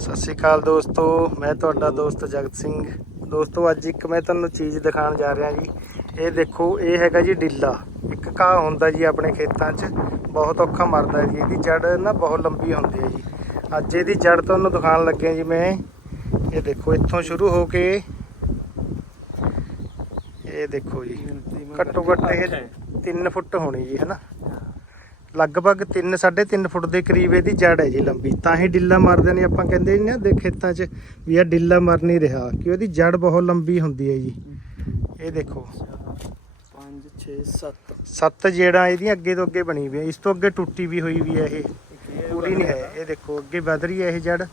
ਸਤਿ ਸ਼੍ਰੀ ਅਕਾਲ ਦੋਸਤੋ ਮੈਂ ਤੁਹਾਡਾ ਦੋਸਤ ਜਗਤ ਸਿੰਘ। ਦੋਸਤੋ ਅੱਜ ਇੱਕ ਮੈਂ ਤੁਹਾਨੂੰ ਚੀਜ਼ ਦਿਖਾਉਣ ਜਾ ਰਿਹਾ ਜੀ। ਇਹ ਦੇਖੋ ਇਹ ਹੈਗਾ ਜੀ ਡਿੱਲਾ। ਇੱਕ ਘਾਹ ਹੁੰਦਾ ਜੀ ਆਪਣੇ ਖੇਤਾਂ 'ਚ ਬਹੁਤ ਔਖਾ ਮਰਦਾ ਜੀ। ਇਹਦੀ ਜੜ ਨਾ ਬਹੁਤ ਲੰਬੀ ਹੁੰਦੀ ਹੈ ਜੀ। ਅੱਜ ਇਹਦੀ ਜੜ ਤੁਹਾਨੂੰ ਦਿਖਾਉਣ ਲੱਗਿਆ ਜੀ ਮੈਂ। ਇਹ ਦੇਖੋ ਇੱਥੋਂ ਸ਼ੁਰੂ ਹੋ ਕੇ ਇਹ ਦੇਖੋ ਜੀ। ਘੱਟੋ ਘੱਟ ਇਹ 3 ਫੁੱਟ ਹੋਣੀ ਜੀ ਹੈਨਾ ਲਗਭਗ 3 3.5 ਫੁੱਟ ਦੇ ਕਰੀਬ ਇਹਦੀ ਜੜ ਹੈ ਜੀ ਲੰਬੀ। ਤਾਂ ਹੀ ਡਿੱਲਾ ਮਾਰਦੇ ਨੇ ਆਪਾਂ ਕਹਿੰਦੇ ਨੇ ਨਾ ਦੇ ਖੇਤਾਂ 'ਚ ਵੀ ਇਹ ਡਿੱਲਾ ਮਰ ਨਹੀਂ ਰਿਹਾ ਕਿ ਉਹਦੀ ਜੜ ਬਹੁਤ ਲੰਬੀ ਹੁੰਦੀ ਹੈ ਜੀ। ਇਹ ਦੇਖੋ। 5 6 7 ਸੱਤ ਜਿਹੜਾ ਇਹਦੀਆਂ ਅੱਗੇ ਤੋਂ ਅੱਗੇ ਬਣੀ ਵੀ ਹੈ ਇਸ ਤੋਂ ਅੱਗੇ ਟੁੱਟੀ ਵੀ ਹੋਈ ਵੀ ਹੈ ਇਹ। ਪੂਰੀ ਨਹੀਂ ਹੈ ਇਹ ਦੇਖੋ ਅੱਗੇ ਵਧ ਰਹੀ ਹੈ ਇਹ ਜੜ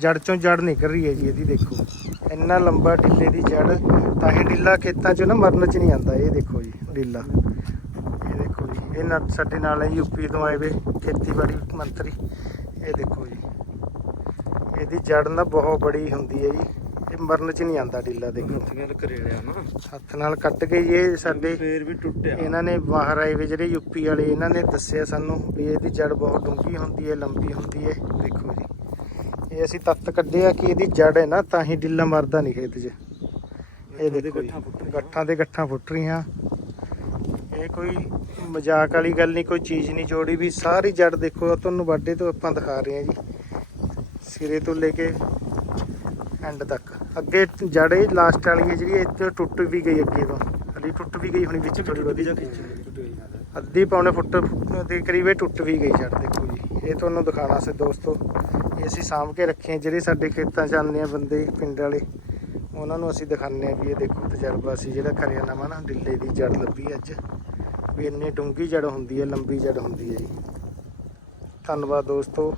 ਜੜ ਚੋਂ ਜੜ ਨਿਕਲ ਰਹੀ ਹੈ ਜੀ ਇਹਦੀ ਦੇਖੋ। ਇੰਨਾ ਲੰਬਾ ਢਿੱਲੇ ਦੀ ਜੜ ਤਾਂ ਹੀ ਡਿੱਲਾ ਖੇਤਾਂ 'ਚ ਨਾ ਮਰਨ 'ਚ ਨਹੀਂ ਆਂਦਾ ਇਹ ਦੇਖੋ ਜੀ ਡਿੱਲਾ। ਇਹ ਦੇਖੋ ਜੀ ਇਹ ਨਾਲ ਸਾਡੇ ਨਾਲ ਯੂਪੀ ਤੋਂ ਆਏ ਵੇ ਖੇਤੀਬਾੜੀ ਮੰਤਰੀ। ਇਹ ਦੇਖੋ ਜੀ ਇਹਦੀ ਜੜ ਨਾ ਬਹੁਤ ਬੜੀ ਹੁੰਦੀ ਹੈ ਜੀ। ਇਹ ਮਰਨ 'ਚ ਨਹੀਂ ਆਂਦਾ ਡਿੱਲਾ ਦੇਖੋ। ਗੱਲ ਕਰੇੜਿਆ ਨਾ। ਹੱਥ ਨਾਲ ਕੱਟ ਕੇ ਇਹ ਸਾਡੇ ਫੇਰ ਵੀ ਟੁੱਟਿਆ। ਇਹਨਾਂ ਨੇ ਬਾਹਰ ਆਏ ਵੇ ਜਿਹੜੇ ਯੂਪੀ ਵਾਲੇ ਇਹਨਾਂ ਨੇ ਦੱਸਿਆ ਸਾਨੂੰ ਵੀ ਇਹਦੀ ਜੜ ਬਹੁਤ ਡੂੰਘੀ ਹੁੰਦੀ ਹੈ ਲੰਬੀ ਹੁੰਦੀ ਹੈ। ਦੇਖੋ ਜੀ ਇਹ ਅਸੀਂ ਤੱਤ ਕੱਢਿਆ ਕਿ ਇਹਦੀ ਜੜ ਹੈ ਨਾ ਤਾਂ ਹੀ ਡਿੱਲਾ ਮਰਦਾ ਨਹੀਂ ਖੇਤ 'ਚ। ਇਹ ਦੇਖੋ। ਗੱਠਾਂ ਦੇ ਗੱਠਾਂ ਫੁੱਟ ਰਹੀਆਂ। ਇਹ ਕੋਈ ਮਜ਼ਾਕ ਵਾਲੀ ਗੱਲ ਨਹੀਂ ਕੋਈ ਚੀਜ਼ ਨਹੀਂ ਜੋੜੀ ਵੀ ਸਾਰੀ ਜੜ ਦੇਖੋ ਤੁਹਾਨੂੰ ਵਾਢੇ ਤੋਂ ਆਪਾਂ ਦਿਖਾ ਰਹੇ ਹਾਂ ਜੀ। ਸਿਰੇ ਤੋਂ ਲੈ ਕੇ ਐਂਡ ਤੱਕ। ਅੱਗੇ ਜੜ ਇਹ ਲਾਸਟ ਵਾਲੀ ਹੈ ਜਿਹੜੀ ਇੱਥੇ ਟੁੱਟ ਵੀ ਗਈ ਅੱਗੇ ਤੋਂ। ਹਲੀ ਟੁੱਟ ਵੀ ਗਈ ਹੋਣੀ ਵਿੱਚ ਥੋੜੀ ਬਹੁਤੀ। ਜਾਂ ਅੱਧੀ ਪੌਣੇ ਫੁੱਟ ਦੇ ਕਰੀਬ ਇਹ ਟੁੱਟ ਵੀ ਗਈ ਜੜ ਦੇਖੋ ਜੀ। ਇਹ ਤੁਹਾਨੂੰ ਦਿਖਾਣਾ ਸੀ ਦੋਸਤੋ। ਇਹ ਅਸੀਂ ਸਾਂਭ ਕੇ ਰੱਖੇ ਜਿਹੜੇ ਸਾਡੇ ਖੇਤਾਂ 'ਚ ਆਉਂਦੇ ਆ ਬੰਦੇ ਪਿੰਡ ਵਾਲੇ ਉਹਨਾਂ ਨੂੰ ਅਸੀਂ ਦਿਖਾਉਂਦੇ ਆ ਵੀ ਇਹ ਦੇਖੋ ਤਜਰਬਾ ਸੀ ਜਿਹੜਾ ਕਰਿਆ ਨਵਾਂ ਨਾ ਡਿੱਲੇ ਦੀ ਜੜ ਲੱਭੀ ਅੱਜ। ਵੀ ਇੰਨੀ ਡੂੰਗੀ ਜੜ ਹੁੰਦੀ ਹੈ ਲੰਬੀ ਜੜ ਹੁੰਦੀ ਹੈ ਜੀ। ਧੰਨਵਾਦ ਦੋਸਤੋ।